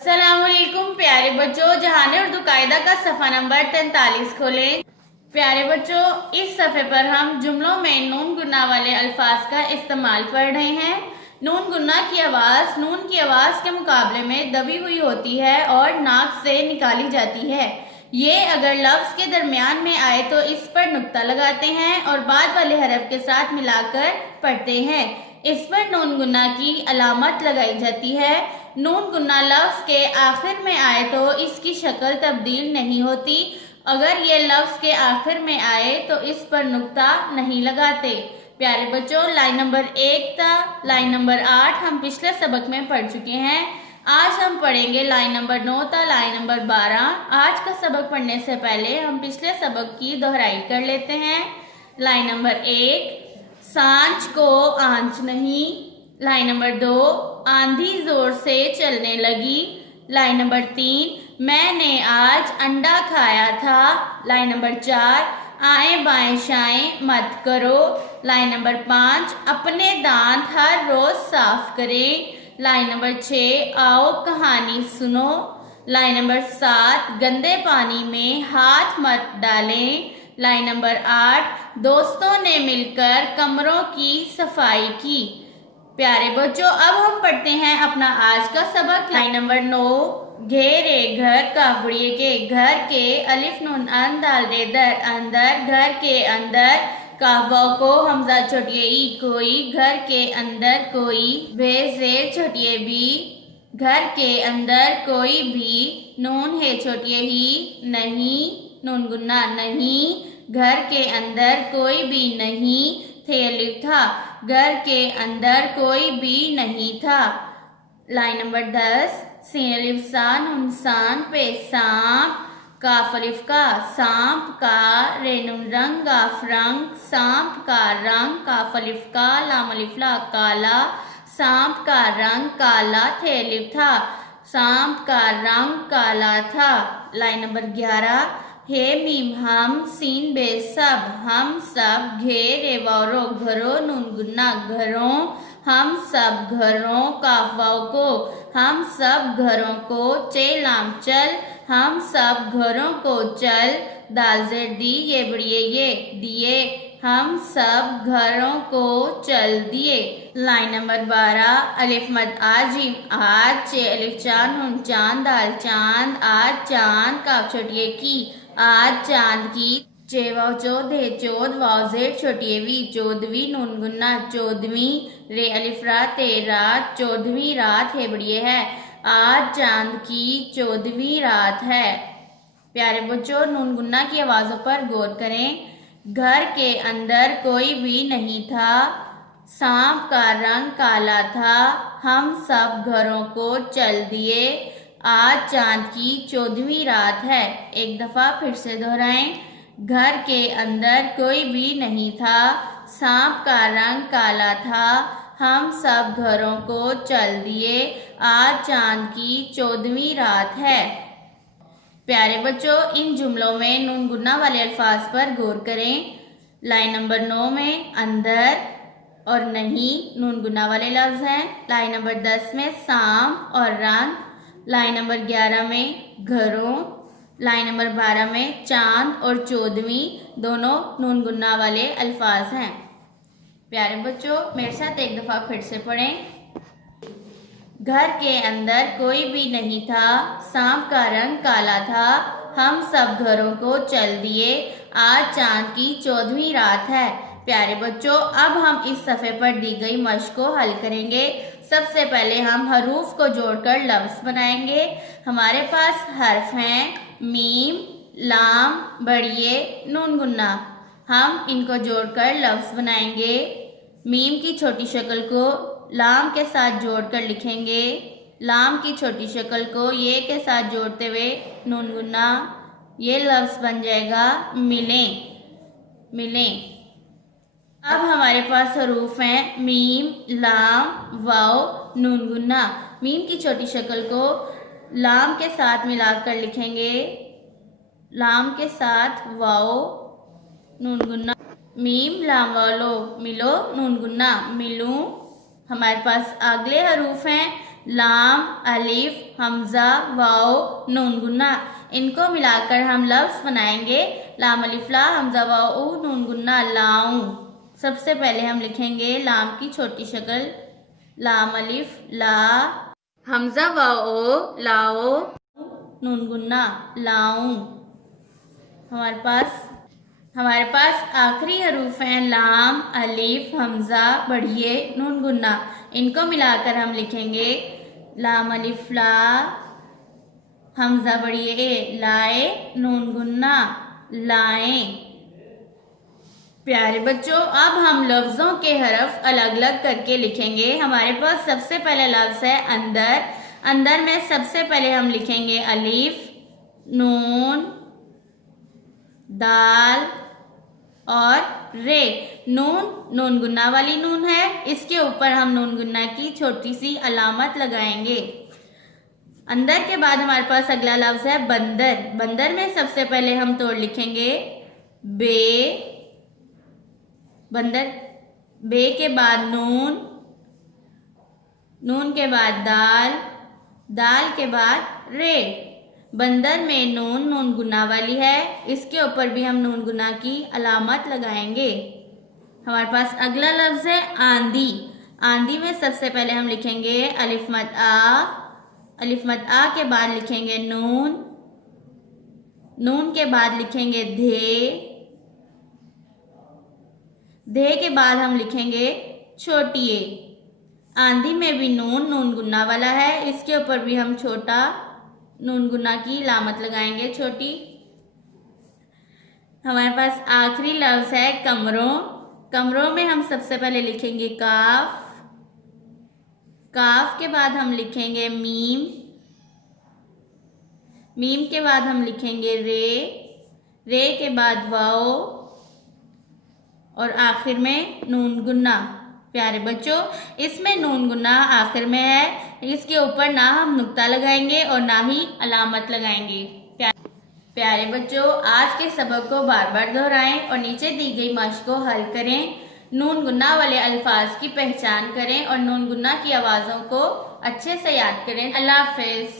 अस्सलामुअलैकुम प्यारे बच्चों, जहान उर्दू कायदा का सफ़ा नंबर 43 खोलें। प्यारे बच्चों, इस सफ़े पर हम जुमलों में नून गुन्ना वाले अल्फाज का इस्तेमाल पढ़ रहे हैं। नून गुन्ना की आवाज़ नून की आवाज़ के मुकाबले में दबी हुई होती है और नाक से निकाली जाती है। ये अगर लफ्ज़ के दरमियान में आए तो इस पर नुक्ता लगाते हैं और बाद वाले हरफ के साथ मिलाकर पढ़ते हैं। इस पर नून गुन्ना की अलामत लगाई जाती है। नून गुन्ना लफ्ज़ के आखिर में आए तो इसकी शक्ल तब्दील नहीं होती। अगर ये लफ्ज़ के आखिर में आए तो इस पर नुक्ता नहीं लगाते। प्यारे बच्चों, लाइन नंबर 1 था, लाइन नंबर 8 हम पिछले सबक में पढ़ चुके हैं। आज हम पढ़ेंगे लाइन नंबर 9 था, लाइन नंबर 12। आज का सबक पढ़ने से पहले हम पिछले सबक की दोहराई कर लेते हैं। लाइन नंबर 1, सांझ को आंच नहीं। लाइन नंबर 2, आंधी जोर से चलने लगी। लाइन नंबर 3, मैंने आज अंडा खाया था। लाइन नंबर 4, आए बाएं शाएं मत करो। लाइन नंबर 5, अपने दांत हर रोज साफ करें। लाइन नंबर 6, आओ कहानी सुनो। लाइन नंबर 7, गंदे पानी में हाथ मत डालें। लाइन नंबर 8, दोस्तों ने मिलकर कमरों की सफाई की। प्यारे बच्चों, अब हम पढ़ते हैं अपना आज का सबक। लाइन नंबर 9, घेरे घर काफड़िए के, घर के अलिफ नून अन दाल रे दर अंदर, घर के अंदर काफा को हमजा छोटिए ई कोई, घर के अंदर कोई, बे जेर छोटिए बी, घर के अंदर कोई भी, नून है छोटिए ही नहीं, नून गुन्ना नहीं, घर के अंदर कोई भी नहीं, थे अलिफ था, घर के अंदर कोई भी नहीं था। लाइन नंबर 10, सीन अलिफ सान उनसान पे सांप, काफ अलिफ का सांप का, रेनुन रंग गाफ रंग, सांप का रंग, काफ अलिफ का, लाम अलिफ ला काला, सांप का रंग काला, थे अलिफ था, सांप का रंग काला था। लाइन नंबर 11, हे मीम हम सीन बे सब, हम सब, घेरे वारो घरों, नून गुन्ना घरों, हम सब घरों, काफवाओ को, हम सब घरों को, चेलाम चल, हम सब घरों को चल, दालजेर दी ये बड़िए ये दिए, हम सब घरों को चल दिए। लाइन नंबर 12, अलिफ मद आजिम आज, चे अलिफ चांद नून चांद दाल चांद, आज चांद काफ छोटिए की, आज चांद की, चेवाओ चौध है चौध, वाजेर छोटिए वी, चौदवी, नून गुन्ना चौदवी, रे अलिफ रात है रात, चौदहवीं रात है बड़िए है, आज चांद की 14वीं रात है। प्यारे बच्चों, नून गुन्ना की आवाज़ों पर गौर करें। घर के अंदर कोई भी नहीं था, सांप का रंग काला था, हम सब घरों को चल दिए, आज चांद की 14वीं रात है। एक दफ़ा फिर से दोहराएं। घर के अंदर कोई भी नहीं था, सांप का रंग काला था, हम सब घरों को चल दिए, आज चांद की 14वीं रात है। प्यारे बच्चों, इन जुमलों में नून गुन्ना वाले अल्फाज पर गौर करें। लाइन नंबर 9 में अंदर और नहीं नून गुन्ना वाले लफ्ज़ हैं। लाइन नंबर 10 में सांप और रंग, लाइन नंबर 11 में घरों, लाइन नंबर 12 में चांद और 14वीं दोनों नून गुन्ना वाले अल्फाज हैं। प्यारे बच्चों, मेरे साथ एक दफ़ा फिर से पढ़ें। घर के अंदर कोई भी नहीं था, सांप का रंग काला था, हम सब घरों को चल दिए, आज चांद की 14वीं रात है। प्यारे बच्चों, अब हम इस सफ़े पर दी गई मश्क को हल करेंगे। सबसे पहले हम हरूफ को जोड़कर लफ्ज़ बनाएंगे। हमारे पास हर्फ हैं मीम, लाम, बड़िए, नून गुन्ना। हम इनको जोड़कर लफ्ज़ बनाएंगे। मीम की छोटी शक्ल को लाम के साथ जोड़कर लिखेंगे, लाम की छोटी शक्ल को ये के साथ जोड़ते हुए नून गुन्ना, ये लफ्ज़ बन जाएगा मिलें, मिलें। अब हमारे पास हरूफ हैं मीम, लाम, वाओ, नून गुन्ना। मीम की छोटी शक्ल को लाम के साथ मिलाकर लिखेंगे, लाम के साथ वाओ, नून गुन्ना, मीम लाम वालो, मिलो, नून गुन्ना, मिलूं। हमारे पास अगले हरूफ हैं लाम, अलिफ, हमजा, वाओ, नून गुन्ना। इनको मिलाकर हम लफ्ज बनाएंगे लाम अलिफ ला, हमजा वाओ, नून गुन्ना, लाऊं। सबसे पहले हम लिखेंगे लाम की छोटी शक्ल, लाम अलिफ ला, हमजा वाओ, लाओ, नून गुन्ना, लाऊं। हमारे पास आखिरी हरूफ हैं लाम, अलिफ, हमजा, बढ़िए, नून गुन्ना। इनको मिलाकर हम लिखेंगे लाम अलिफ ला, हमजा बढ़िए, लाए, नून गुन्ना, लाएं। प्यारे बच्चों, अब हम लफ्ज़ों के हरफ अलग अलग करके लिखेंगे। हमारे पास सबसे पहला लफ्ज़ है अंदर। अंदर में सबसे पहले हम लिखेंगे अलिफ, नून, दाल और रे। नून गुन्ना वाली नून है, इसके ऊपर हम नून गुन्ना की छोटी सी अलामत लगाएंगे। अंदर के बाद हमारे पास अगला लफ्ज़ है बंदर। बंदर में सबसे पहले हम तोड़ लिखेंगे बे, बंदर, बे के बाद नून, नून के बाद दाल, दाल के बाद रे। बंदर में नून गुना वाली है, इसके ऊपर भी हम नून गुना की अलामत लगाएंगे। हमारे पास अगला लफ्ज़ है आंधी। आंधी में सबसे पहले हम लिखेंगे अलिफ मद आ, अलिफ मद आ के बाद लिखेंगे नून, नून के बाद लिखेंगे धे के बाद हम लिखेंगे छोटी ए। आंधी में भी नून गुन्ना वाला है, इसके ऊपर भी हम छोटा नून गुन्ना की लामत लगाएंगे, छोटी। हमारे पास आखिरी लफ्ज़ है कमरों। कमरों में हम सबसे पहले लिखेंगे काफ, काफ के बाद हम लिखेंगे मीम, मीम के बाद हम लिखेंगे रे के बाद वाओ और आखिर में नून गुन्ना। प्यारे बच्चों, इसमें नून गुन्ना आखिर में है, इसके ऊपर ना हम नुक्ता लगाएंगे और ना ही अलामत लगाएंगे। प्यारे बच्चों, आज के सबक को बार बार दोहराएं और नीचे दी गई मश्क को हल करें। नून गुन्ना वाले अल्फाज की पहचान करें और नून गुन्ना की आवाज़ों को अच्छे से याद करें। अल्लाह हाफिज़।